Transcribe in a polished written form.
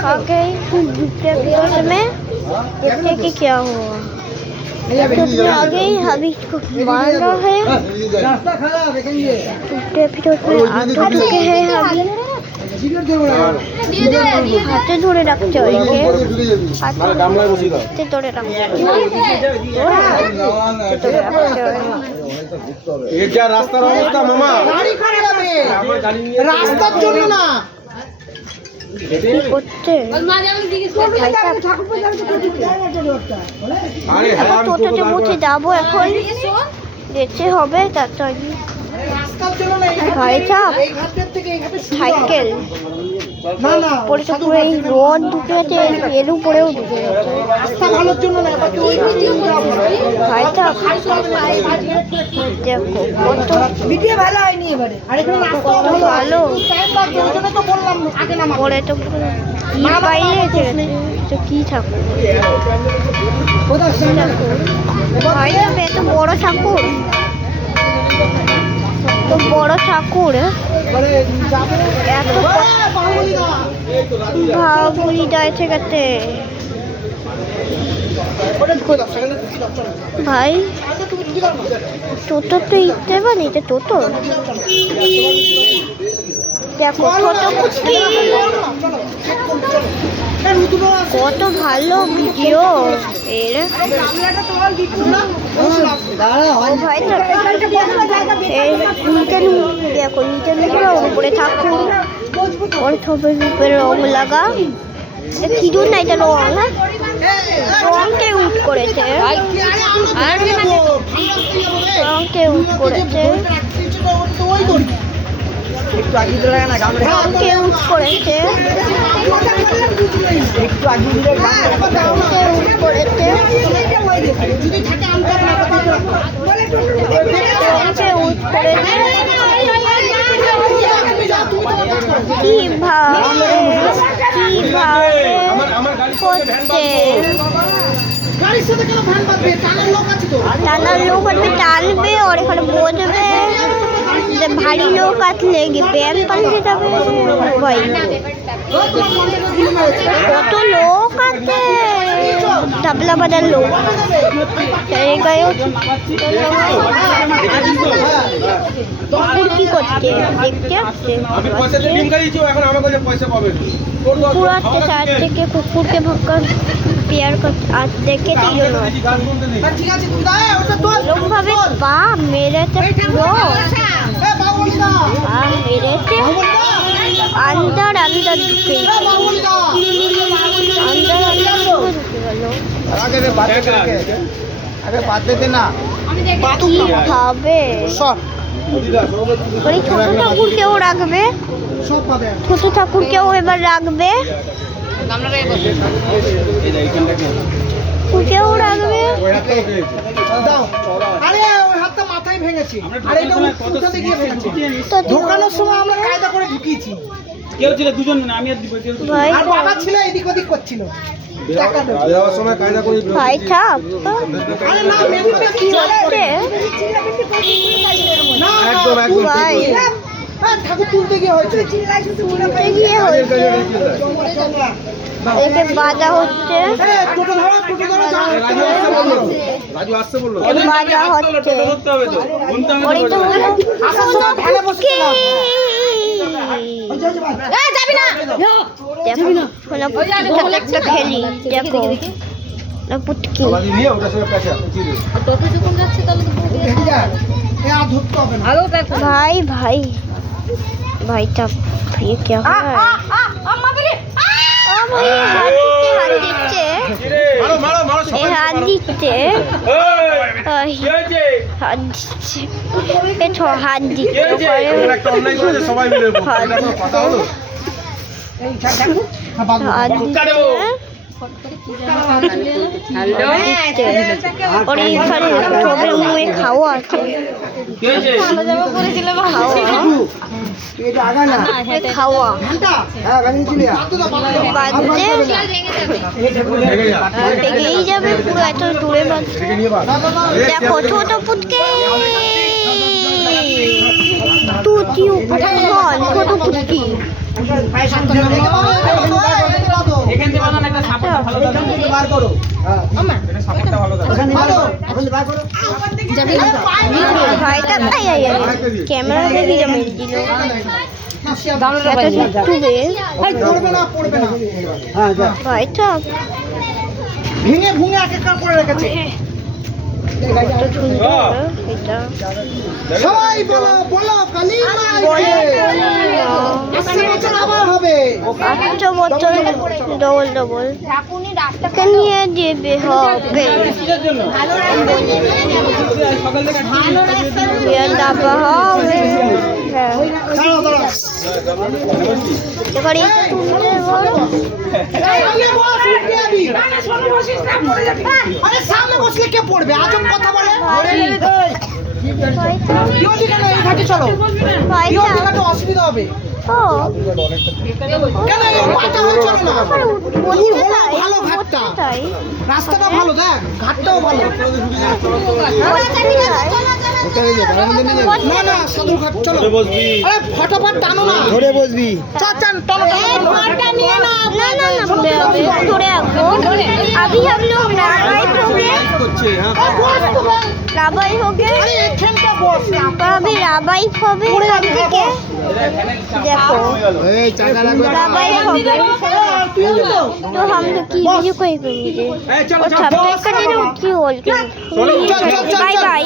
आ गए पेट में, देखते कि क्या हुआ। तो आ गई, अभी इसको मार रहा है। टूटे फिरोट में आ चुके हैं, अभी हाथे धरे रखते हो, हाथे धरे रखते রাস্তার অবস্থা মামা, রাস্তার জন্য না করতে টোটোতে বসে যাবো এখন, যেতে হবে তাড়াতাড়ি। সাইকেল পরে তো পুরো এই রড ঢুকে আছে, এর উপরেও ঢুকে যাচ্ছে। দেখো কত ভালো হয়নি, এবারে কত ভালো পরে তো বাইরে গেছে তো কি ঠাকুর, ভাই এত বড় ঠাকুর, তো বড় ঠাকুর, এত ভাগুলি যায় ঠেকাতে। ভাই টোটো তো ইতে পারি, এটা টোটো দেখো, ছোট কুচকি কত ভালো ভিডিও এর। ভাই দেখো নিচে উপরে ঠাকুর, ওর ছবির উপরে রং লাগা, খিদুর না এটা রং, রংকে উঠ করেছে, রংকে উঠ করেছে, রংকে উঠ করেছে, রংকে উঠ করেছে, রংকে উঠ করেছে। কিভাবে করছে, টানার লোক আসবে, টানবে, আর এখানে বসবে, ভারী লোক আসলে ব্যাগ পাল্টে যাবে। ভাই কত লোক আছে, তবলা বাজার লোক কি করছে, দেখতে আসছে পুরাতে চার থেকে কুকুরকে ভক্কা পেয়ার দেখে ভাবে পা মেরেছে, পুরো পা মেরেছে, আন্দার আন্দার ঢুকে কিভাবে ছোট ঠাকুরকেও রাখবে, ছোট ঠাকুরকেও এবার রাখবে, কেউ রাখবে। ঢোকানোর সময় আমরা কায়দা করে ঢুকিয়েছি, কেউ ছিল দুজন, আমি আর বাবা ছিল এদিক ওদিক করছিল। ভাই ঠাপ ঠাকুর তুলতে গিয়ে হয়েছে, বাজা হচ্ছে, বাজা হচ্ছে, একটা খেলি, দেখো পুটকি। ভাই ভাই ভাইটা ये क्या हो रहा है, हाथ दिखते, हाथ दिखते, हाथ दिखते और এইখানে সবের মুখে খাওয়া আছে, খাওয়া এগিয়ে যাবে পুরো, এত দূরে দেখো ছোট পুটকে, তুই ছোট পুটকি সাপোর্টটা ভালো থাকে ভাইটা ক্যামেরা দেখি জমে দিল ভাইটা ভেঙে ভুঙে এক এক করে রেখেছে এটা সবাই বলো বলো কালী বছর আবার হবে 8 বছর ডবল ডবল তাকে নিয়ে যেতে হবে ডাবা হবে এবার সামনে বসলে কে পড়বে আজব কথা বলে চলো অসুবিধা হবে কেন ভালো ঘাটটা রাস্তাটা ভালো দেখ ঘাটটাও ভালো না না সাধু ঘাট চলো আরে ফটাফট টানো না ধরে বসবি চাচান টানো নিয়ে না ना ना ना थोड़े आपको अभी हम लोग राबाई हो गए আরে এখানটা বস अभी राबाई হবে এখান থেকে देखो राबाई हो गए तो हम लोग की वीडियो को ही करेंगे और सब्सक्राइब करने की बोल के बाय बाय।